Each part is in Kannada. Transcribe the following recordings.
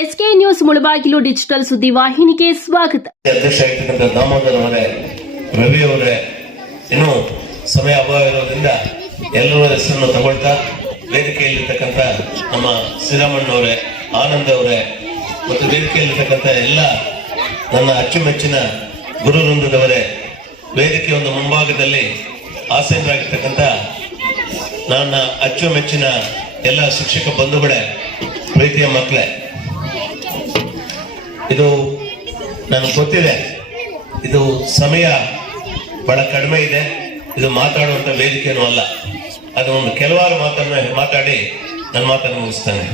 ಎಸ್ಕೆ ನ್ಯೂಸ್ ಮುಳಬಾಗಿಲು ಡಿಜಿಟಲ್ ಸುದ್ದಿವಾಹಿನಿಗೆ ಸ್ವಾಗತ. ಅಧ್ಯಕ್ಷ ಆಗಿರ್ತಕ್ಕಂಥ ದಾಮೋದರ್ ಅವರೇ, ರವಿ ಅವರೇ, ಇನ್ನು ಸಮಯ ಅಭಾವ ಇರೋದ್ರಿಂದ ಎಲ್ಲರ ಹೆಸರನ್ನು ತಗೊಳ್ತಾ ವೇದಿಕೆಯಲ್ಲಿರ್ತಕ್ಕಂಥ ನಮ್ಮ ಶ್ರೀರಾಮಣ್ಣವರೇ, ಆನಂದ್ ಅವರೇ ಮತ್ತು ವೇದಿಕೆಯಲ್ಲಿರ್ತಕ್ಕಂಥ ಎಲ್ಲ ನನ್ನ ಅಚ್ಚುಮೆಚ್ಚಿನ ಗುರು ವೃಂದದವರೇ, ವೇದಿಕೆಯ ಒಂದು ಮುಂಭಾಗದಲ್ಲಿ ಆಸೀನರಾಗಿರ್ತಕ್ಕಂಥ ನನ್ನ ಅಚ್ಚುಮೆಚ್ಚಿನ ಎಲ್ಲ ಶಿಕ್ಷಕ ಬಂಧುಗಳೇ, ಪ್ರೀತಿಯ ಮಕ್ಕಳೇ, ಇದು ನನಗೆ ಗೊತ್ತಿದೆ, ಇದು ಸಮಯ ಬಹಳ ಕಡಿಮೆ ಇದೆ, ಇದು ಮಾತಾಡುವಂತ ವೇದಿಕೆನೂ ಅಲ್ಲ. ಅದು ಒಂದು ಕೆಲವಾರು ಮಾತನ್ನ ಮಾತಾಡಿ ನನ್ನ ಮಾತನ್ನು ಮುಗಿಸ್ತಾನೆ.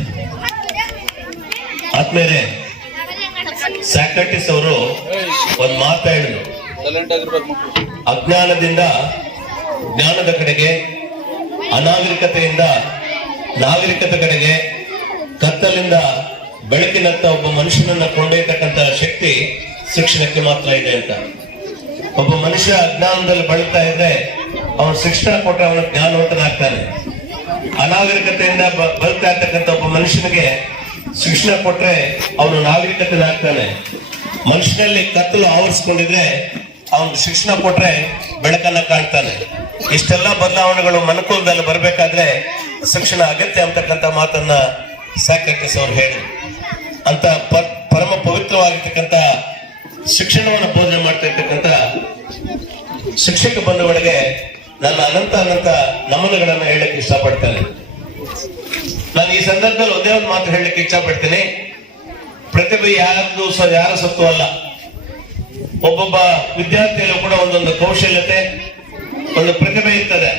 ಆದ್ಮೇಲೆ ಸಾಕ್ರೆಟಿಸ್ ಅವರು ಒಂದು ಮಾತಾಡಿದ್ರು, ಅಜ್ಞಾನದಿಂದ ಜ್ಞಾನದ ಕಡೆಗೆ, ಅನಾಗರಿಕತೆಯಿಂದ ನಾಗರಿಕತೆ ಕಡೆಗೆ, ಕತ್ತಲಿಂದ ಬೆಳಕಿನತ್ತ ಒಬ್ಬ ಮನುಷ್ಯನನ್ನ ಕೊಂಡೊಯ್ತಕ್ಕಂತ ಶಕ್ತಿ ಶಿಕ್ಷಣಕ್ಕೆ ಮಾತ್ರ ಇದೆ ಅಂತ. ಒಬ್ಬ ಮನುಷ್ಯ ಅಜ್ಞಾನದಲ್ಲಿ ಬಳಲ್ತಾ ಇದ್ರೆ ಅವನು ಶಿಕ್ಷಣ ಕೊಟ್ಟರೆ ಅವನ ಜ್ಞಾನವಂತನಾಗ್ತಾನೆ. ಅನಾಗರಿಕತೆಯಿಂದ ಬಳಲ್ತಾ ಇರ್ತಕ್ಕಂಥ ಒಬ್ಬ ಮನುಷ್ಯನಿಗೆ ಶಿಕ್ಷಣ ಕೊಟ್ರೆ ಅವನು ನಾಗರಿಕತೆನಾಗ್ತಾನೆ. ಮನುಷ್ಯನಲ್ಲಿ ಕತ್ತಲು ಆವರಿಸಿಕೊಂಡಿದ್ರೆ ಅವನು ಶಿಕ್ಷಣ ಕೊಟ್ರೆ ಬೆಳಕನ್ನ ಕಾಣ್ತಾನೆ. ಇಷ್ಟೆಲ್ಲ ಬದಲಾವಣೆಗಳು ಮನುಕುಲದಲ್ಲಿ ಬರಬೇಕಾದ್ರೆ ಶಿಕ್ಷಣ ಅಗತ್ಯ ಅಂತಕ್ಕಂಥ ಮಾತನ್ನ ಸಾಕ್ರೆಟಿಸ್ ಅವರು ಹೇಳಿ, ಅಂತ ಪರಮ ಪವಿತ್ರವಾಗಿರ್ತಕ್ಕಂಥ ಶಿಕ್ಷಣವನ್ನು ಬೋಧನೆ ಮಾಡ್ತಾ ಇರ್ತಕ್ಕಂಥ ಶಿಕ್ಷಕ ಬಂಧುಗಳಿಗೆ ನನ್ನ ಅನಂತ ನಮನಗಳನ್ನ ಹೇಳಕ್ಕೆ ಇಷ್ಟಪಡ್ತೇನೆ. ನಾನು ಈ ಸಂದರ್ಭದಲ್ಲಿ ಒಂದೇ ಒಂದು ಮಾತು ಹೇಳಲಿಕ್ಕೆ ಇಷ್ಟಪಡ್ತೀನಿ. ಪ್ರತಿಭೆ ಯಾರ ಸತ್ತು ಅಲ್ಲ. ಒಬ್ಬೊಬ್ಬ ವಿದ್ಯಾರ್ಥಿಯಲ್ಲೂ ಕೂಡ ಒಂದೊಂದು ಕೌಶಲ್ಯತೆ, ಒಂದು ಪ್ರತಿಭೆ ಇರ್ತದೆ.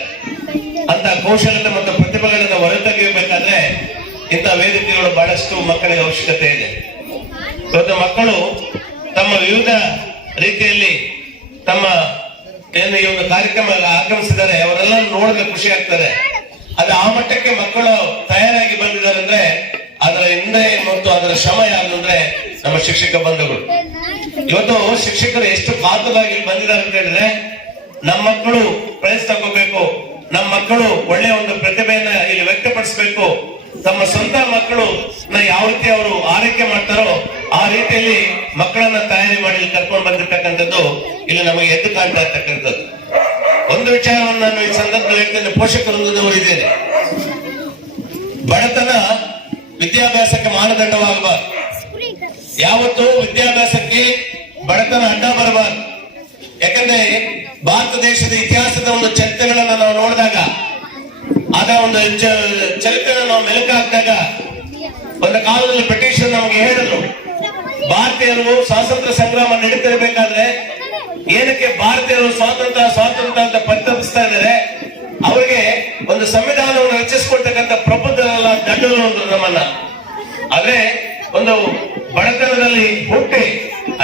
ಅಂತ ಕೌಶಲ್ಯತೆ ಮತ್ತು ಪ್ರತಿಭೆಗಳನ್ನು ಹೊರತೆಗೆಯಬೇಕಾದ್ರೆ ಇಂಥ ವೇದಿಕೆಗಳು ಬಹಳಷ್ಟು ಮಕ್ಕಳಿಗೆ ಅವಶ್ಯಕತೆ ಇದೆ. ಇವತ್ತು ಮಕ್ಕಳು ತಮ್ಮ ವಿವಿಧ ರೀತಿಯಲ್ಲಿ ತಮ್ಮ ಏನು ಈ ಒಂದು ಕಾರ್ಯಕ್ರಮ ಆಗಮಿಸಿದ್ದಾರೆ, ಅವರೆಲ್ಲ ನೋಡಿದ್ರೆ ಖುಷಿ ಆಗ್ತದೆ. ಅದು ಆ ಮಟ್ಟಕ್ಕೆ ಮಕ್ಕಳು ತಯಾರಾಗಿ ಬಂದಿದ್ದಾರೆ ಅಂದ್ರೆ ಅದರ ಹಿಂದೆ ಮತ್ತು ಅದರ ಶ್ರಮ ಯಾರು ಅಂದ್ರೆ ನಮ್ಮ ಶಿಕ್ಷಕ ಬಂಧುಗಳು. ಇವತ್ತು ಶಿಕ್ಷಕರು ಎಷ್ಟು ಕಾತುರಾಗಿ ಬಂದಿದ್ದಾರೆ ಅಂತ ಹೇಳಿದ್ರೆ, ನಮ್ಮ ಮಕ್ಕಳು ಪ್ರೈಸ್ ತಗೋಬೇಕು, ನಮ್ಮ ಮಕ್ಕಳು ಒಳ್ಳೆಯ ಒಂದು ಪ್ರತಿಭೆಯನ್ನ ಇಲ್ಲಿ ವ್ಯಕ್ತಪಡಿಸಬೇಕು, ತಮ್ಮ ಸ್ವಂತ ಮಕ್ಕಳು ಯಾವ ರೀತಿ ಅವರು ಆರೈಕೆ ಮಾಡ್ತಾರೋ ಆ ರೀತಿಯಲ್ಲಿ ಮಕ್ಕಳನ್ನ ತಯಾರಿ ಮಾಡಿ ಕರ್ಕೊಂಡು ಬಂದಿರ್ತಕ್ಕಂಥದ್ದು ಇಲ್ಲಿ ನಮಗೆ ಎದ್ದು ಕಾಣ್ತಾ ಇರ್ತಕ್ಕಂಥದ್ದು. ಒಂದು ವಿಚಾರವನ್ನು ನಾನು ಈ ಸಂದರ್ಭದಲ್ಲಿ ಹೇಳ್ತೇನೆ, ಪೋಷಕರೊಂದಿಗೆ ಇದ್ದೇನೆ. ಬಡತನ ವಿದ್ಯಾಭ್ಯಾಸಕ್ಕೆ ಮಾನದಂಡವಾಗಬಾರದು. ಯಾವತ್ತು ವಿದ್ಯಾಭ್ಯಾಸಕ್ಕೆ ಬಡತನ ಅಡ್ಡ ಬರಬಾರದು. ಯಾಕಂದ್ರೆ ಭಾರತ ದೇಶದ ಇತಿಹಾಸದ ಒಂದು ಚರಿತ್ರೆಗಳನ್ನ ನಾವು ನೋಡಿದಾಗ, ಆದ ಒಂದು ಚರಿತ್ರೆ ನಾವು ಮೆಲುಕು ಹಾಕಿದಾಗ, ಒಂದು ಕಾಲದಲ್ಲಿ ಬ್ರಿಟಿಷರು ನಮಗೆ ಹೇಳಿದ್ರು, ಭಾರತೀಯರು ಸ್ವಾತಂತ್ರ್ಯ ಸಂಗ್ರಾಮ ನಡೀತಿರಬೇಕಾದ್ರೆ ಏನಕ್ಕೆ ಭಾರತೀಯರು ಸ್ವಾತಂತ್ರ್ಯ ಅಂತ ಪರಿತಪಿಸ್ತಾ ಇದ್ದಾರೆ, ಅವರಿಗೆ ಒಂದು ಸಂವಿಧಾನವನ್ನು ರಚಿಸಿಕೊಡ್ತಕ್ಕಂಥ ಪ್ರಬುದ್ಧರಲ್ಲ ದಂಡರು ನಮ್ಮನ್ನ. ಆದ್ರೆ ಒಂದು ಬಡತನದಲ್ಲಿ ಹುಟ್ಟಿ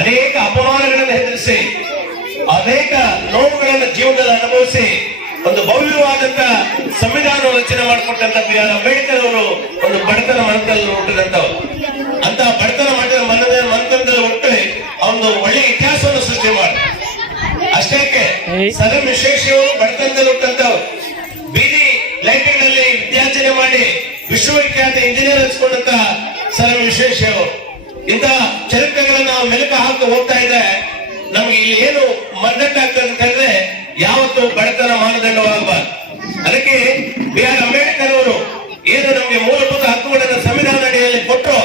ಅನೇಕ ಅಪಮಾನಗಳನ್ನು ಎದುರಿಸಿ ಅನೇಕ ನೋವುಗಳನ್ನು ಜೀವನದಲ್ಲಿ ಅನುಭವಿಸಿ ಒಂದು ಭವ್ಯವಾದಂತ ಸಂವಿಧಾನ ರಚನೆ ಮಾಡಿಕೊಟ್ಟಂತ ಬಿ ಆರ್ ಅಂಬೇಡ್ಕರ್ ಅವರು ಒಂದು ಬಡತನ ಮನದಲ್ಲಿ ಹುಟ್ಟಿದಂತವ್ರು. ಅಂತ ಬಡತನ ಮಾಡಿದ ಮನದಲ್ಲಿ ಹುಟ್ಟಿ ಒಂದು ಒಳ್ಳೆ ಇತಿಹಾಸವನ್ನು ಸೃಷ್ಟಿ ಮಾಡಿ, ಅಷ್ಟೇಕೆ ಸರ್ ಎಂ ವಿಶ್ವೇಶ್ವರಯ್ಯ ಬಡತನದಲ್ಲಿ ಹುಟ್ಟಂತವ್ರು. ಬೀದಿ ಲೈಟಿಂಗ್ನಲ್ಲಿ ವಿದ್ಯಾರ್ಜನೆ ಮಾಡಿ ವಿಶ್ವವಿಖ್ಯಾತ ಇಂಜಿನಿಯರ್ ಹಚ್ಕೊಂಡಂತ ಸರ್ ಎಂ ವಿಶ್ವೇಶ್ವರಯ್ಯ ಅವರು. ಇಂಥ ಚರಿತ್ರೆಗಳನ್ನ ನಾವು ಮೆಲುಕು ಹಾಕಿ ಹೋಗ್ತಾ ಇದೆ. ನಮ್ಗೆ ಇಲ್ಲಿ ಏನು ಮನ್ನಟ್ಟಾಗ್ತದೆ ಅಂತ ಹೇಳಿದ್ರೆ ಯಾವತ್ತು ಬಡತನ ಮಾನದಂಡವಾಗಬಾರದು. ಅದಕ್ಕೆ ಬಿ ಆರ್ ಅಂಬೇಡ್ಕರ್ ಅವರು ಏನು ನಮಗೆ ಮೂಲಭೂತ ಹಕ್ಕುಗಳನ್ನು ಸಂವಿಧಾನ ಅಡಿಯಲ್ಲಿ ಕೊಟ್ಟರು,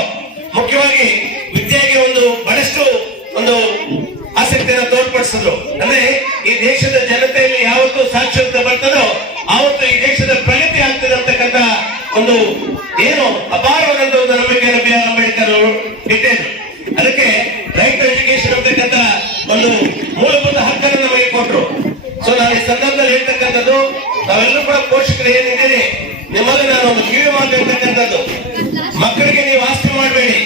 ಮುಖ್ಯವಾಗಿ ವಿದ್ಯೆಗೆ ಬಹಳಷ್ಟು ಒಂದು ಆಸಕ್ತಿಯನ್ನು ತೋರ್ಪಡಿಸಿದ್ರು. ಅಂದ್ರೆ ಈ ದೇಶದ ಜನತೆಯಲ್ಲಿ ಯಾವತ್ತು ಸಾಕ್ಷರತೆ ಬರ್ತದೋ ಆವತ್ತು ಈ ದೇಶದ ಪ್ರಗತಿ ಆಗ್ತದೆ ಅಂತಕ್ಕಂಥ ಒಂದು ಏನು ಅಪಾರವಾದಂತ ಒಂದು ನಂಬಿಕೆಯನ್ನು ಬಿ ಆರ್ ಅಂಬೇಡ್ಕರ್ ಅವರು ಇಟ್ಟಿದ್ರು. ಅದಕ್ಕೆ ರೈಟ್ ಟು ಎಜುಕೇಶನ್ ಅಂತಕ್ಕಂಥ ಒಂದು ಮೂಲಭೂತ ಹಕ್ಕನ್ನು ನಮಗೆ ಕೊಟ್ಟರು. ಸೊ ನಾನು ಈ ಸಂದರ್ಭದಲ್ಲಿ ಹೇಳ್ತಕ್ಕಂಥದ್ದು, ನಾವೆಲ್ಲರೂ ಕೂಡ ಪೋಷಕರು ಏನಿದ್ದೀರಿ, ನಿಮ್ಮಲ್ಲಿ ನಾನು ಒಂದು ಕಿವಿ ಮಾತಾಡ್ತಕ್ಕಂಥದ್ದು, ಮಕ್ಕಳಿಗೆ ನೀವು ಆಸ್ತಿ ಮಾಡಬೇಡಿ,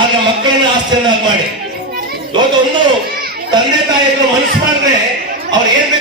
ಆಗ ಮಕ್ಕಳನ್ನ ಆಸ್ತಿಯನ್ನಾಗಿ ಮಾಡಿ. ಇವತ್ತು ಒಂದು ತಂದೆ ತಾಯಿಗಳು ಮನಸ್ಸು ಮಾಡಿದ್ರೆ ಅವ್ರು ಏನ್